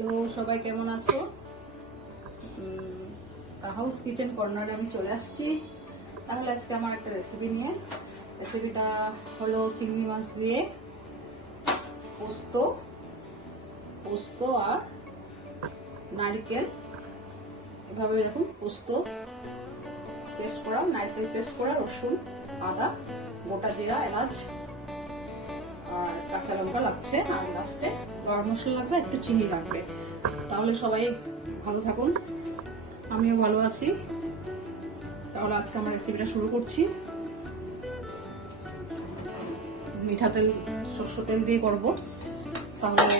Hello সবাই, কেমন আছো? হাউস কিচেন কর্নারে আমি চলে আসছি। তাহলে আজকে আমার একটা রেসিপি নিয়ে, রেসিপিটা হলো চিংড়ি মাছ দিয়ে পোস্ত আর নারকেল। এভাবে দেখুন, পোস্ত পেস্ট করা, নারকেল পেস্ট করা, রসুন, আদা, গোটা জিরা, এলাচ আর কাঁচা লঙ্কা লাগছে, আর লাস্টে গরম মশলা লাগবে, একটু চিনি লাগবে। তাহলে সবাই ভালো থাকুন, আমিও ভালো আছি। তাহলে আজকে আমার রেসিপিটা শুরু করছি। মিঠা তেল, সরষের তেল দিয়ে করব। তাহলে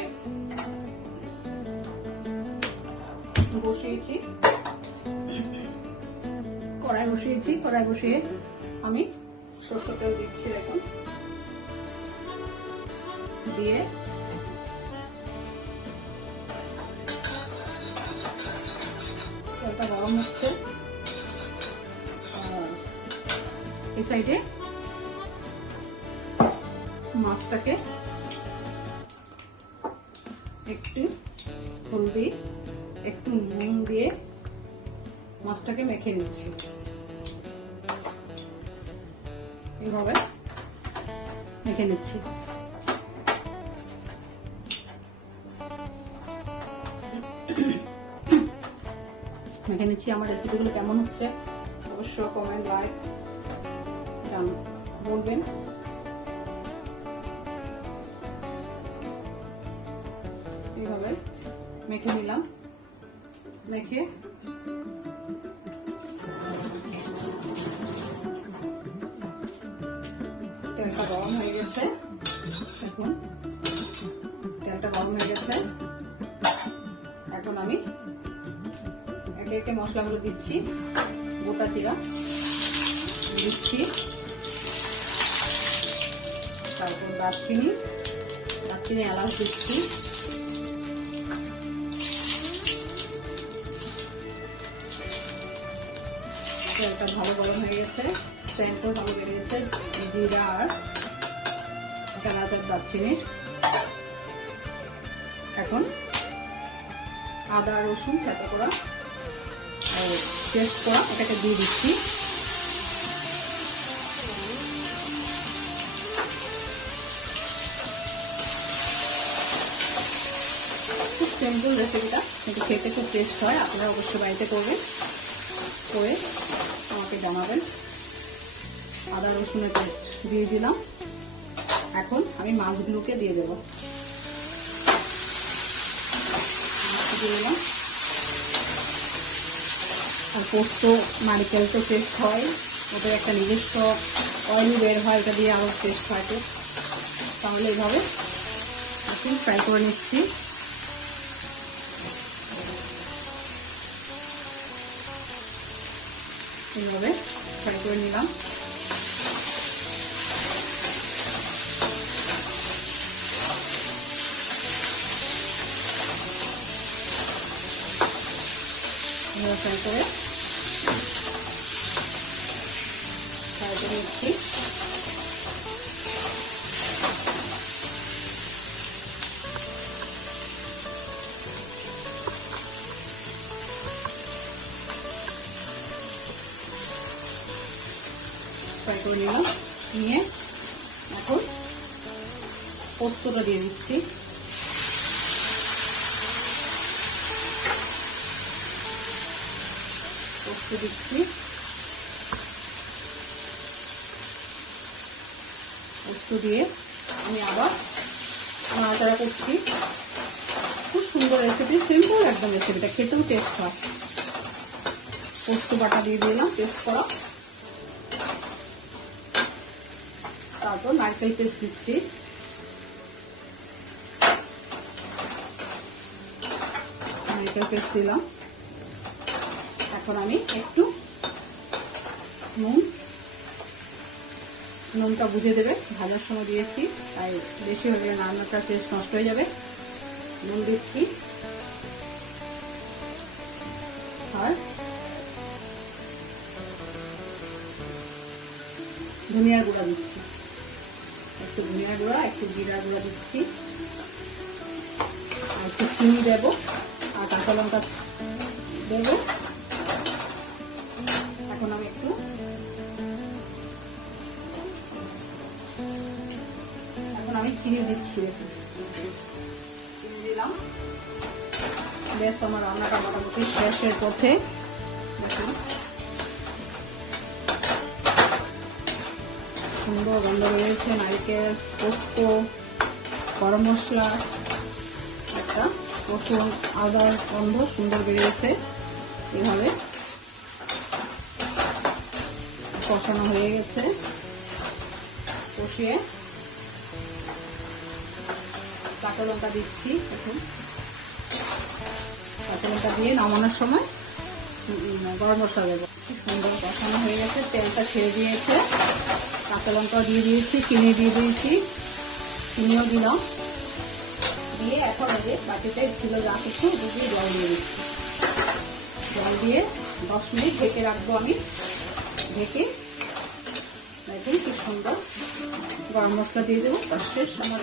বসিয়েছি, কড়াই বসিয়ে আমি সরষের তেল দিচ্ছি। দেখুন, দিয়ে তেলটা গরম হচ্ছে। এই সাইডে মাছটাকে একটু হলদি, একটু নুন দিয়ে মাছটাকে মেখে নিচ্ছি। এইভাবে মেখে নিচ্ছি। মেখে নিচ্ছি। আমার রেসিপিগুলো কেমন হচ্ছে অবশ্যই কমেন্ট, লাইক বলবেন। এইভাবে মেখে নিলাম। মেখে তেলটা গরম হয়ে গেছে। এখন তেলটা গরম হয়ে গেছে। এখন আমি একে একে মশলাগুলো দিচ্ছি। গোটা জিরা দিচ্ছি, তারপর দারচিনি, এলাচ দিচ্ছি, তেলটা ভালো গরম হয়ে গেছে, সেন্টও ভালো বেড়ে গেছে জিরা আর এলাচ আর দারচিনির। এখন আদা রসুন থেঁতো করা পেস্ট করা এটাকে দিয়ে দিচ্ছি। খুব সিম্পল রেসিপিটা, কিন্তু খেতে খুব টেস্ট হয়। আপনারা অবশ্যই বাড়িতে করবেন, করে আমাকে জানাবেন। আদা রসুনের পেস্ট দিয়ে দিলাম। এখন আমি মাছগুলোকে দিয়ে দেবো। দিয়ে দিলাম। আর পোস্ত নারকেল তো টেস্ট হয়, ওদের একটা নিজস্ব অয়েল বের হয়, এটা দিয়ে আরও টেস্ট হয়। তো তাহলে এইভাবে এখন ফ্রাই করে নিচ্ছি। এইভাবে ফ্রাই করে নিলাম। ফ্রাই করে নিচ্ছি। ফ্রাই করে নিলাম। নিয়ে এখন পোস্তটা দিয়ে দিচ্ছি। পোস্ত দিচ্ছি। পোস্ত দিয়ে আমি আবার নাড়াচাড়া করছি। খুব সুন্দর রেসিপি, সিম্পল একদম রেসিপিটা, খেতেও টেস্ট হয়। পোস্ত বাটা দিয়ে দিলাম পেস্ট করা। তারপর নারকেল পেস্ট দিচ্ছি। নারকেল পেস্ট দিলাম। এখন আমি একটু নুনটা বুঝে দেবে, ভাজার সময় দিয়েছি, তাই বেশি হয়ে গেলে রান্নাটার টেস্ট নষ্ট হয়ে যাবে। নুন দিচ্ছি আর ধনিয়ার গুঁড়া দিচ্ছি। একটু ধনিয়ার গুঁড়া, একটু জিরার গুঁড়া দিচ্ছি, আর একটু চিনি দেবো আর কাঁচা লঙ্কা দেবো। এখন আমি একটু চিনি দিচ্ছি, চিনি দিলাম। বেশ আমার রান্নাটা মোটামুটি শেষের পথে। দেখুন সুন্দর গন্ধ বেরিয়েছে, নারকেল, পোস্ত, গরম মশলা, একটা রসুন আদার গন্ধ সুন্দর বেরিয়েছে। এভাবে কষানো হয়ে গেছে। কষিয়ে কাঁচা লঙ্কা দিচ্ছি। এখন কাঁচা লঙ্কা দিয়ে নামানোর সময় গরম মশলা দেবো। সুন্দর কষানো হয়ে গেছে, তেলটা ছেড়ে দিয়েছে, কাঁচা লঙ্কাও দিয়ে দিয়েছি, চিনি দিয়ে দিয়েছি, চিনিও দিলাম। দিয়ে এখন এই যে বাটিতে ছিল যা কিছু দিয়ে জল দিয়ে দিচ্ছি। জল দিয়ে 10 মিনিট ঢেকে রাখবো আমি। ঢেকে দেখুন কি সুন্দর গরম মশলা দিয়ে দেবো। তার শেষ আমার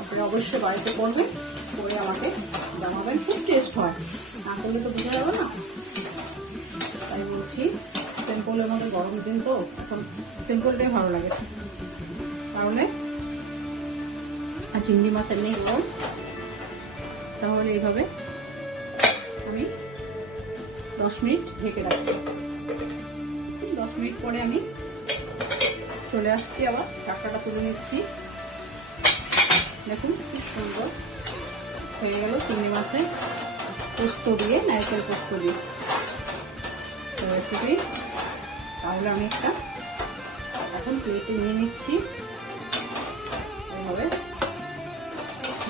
আপনারা অবশ্যই বাড়িতে করবেন, করে আমাকে জানাবেন। খুব টেস্ট হয়, না করলে তো বুঝে যাবে না। তাই বলছি, সিম্পলের মধ্যে গরম দিন তো এখন সিম্পলটাই ভালো লাগে। তাহলে আর চিংড়ি মাছের নেই গরম, তাহলে এইভাবে আমি 10 মিনিট ঢেকে রাখছি। 10 মিনিট পরে আমি চলে আসছি, আবার টাকাটা তুলে নিচ্ছি। দেখুন খুব সুন্দর হয়ে গেল চিংড়ি মাছের পোস্ত দিয়ে, নারকেল পোস্ত দিয়ে রেসিপি। তাহলে আমি একটা এখন প্লেটে নিয়ে নিচ্ছি। এইভাবে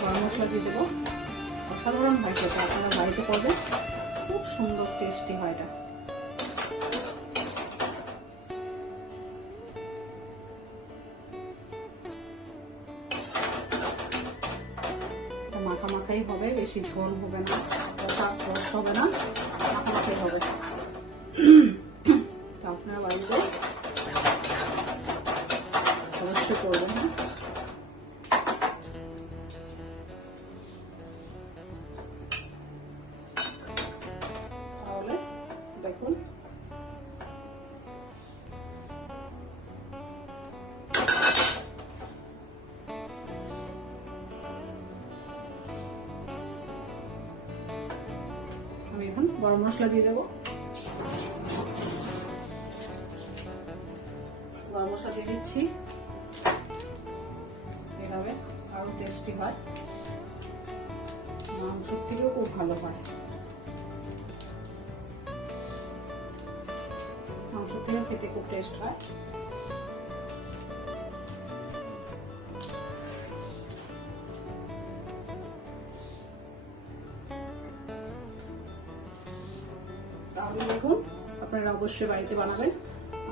গরম মশলা দিয়ে দেবো। অসাধারণ হয় সেটা, আপনারা বাড়িতে করবেন, খুব সুন্দর টেস্টি হয় এটা। মাখা মাখাই হবে, বেশি ঝোল হবে না, হবে না, মাখা মাখাই হবে। আপনারা বাড়িতে অবশ্যই করবেন। তাহলে দেখুন আমি এখন গরম মশলা দিয়ে দেবো। গরম মশলা দিয়ে দিচ্ছি। এভাবে আরো টেস্টি হয়, মাংসের থেকেও খুব ভালো হয়। মাংস থেকে খেতে খুব টেস্ট হয়। তাহলে দেখুন আপনারা অবশ্যই বাড়িতে বানাবেন,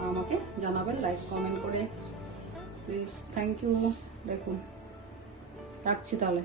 আমাকে জানাবেন লাইক কমেন্ট করে প্লিজ। Thank you. দেখুন রাখছি তাহলে।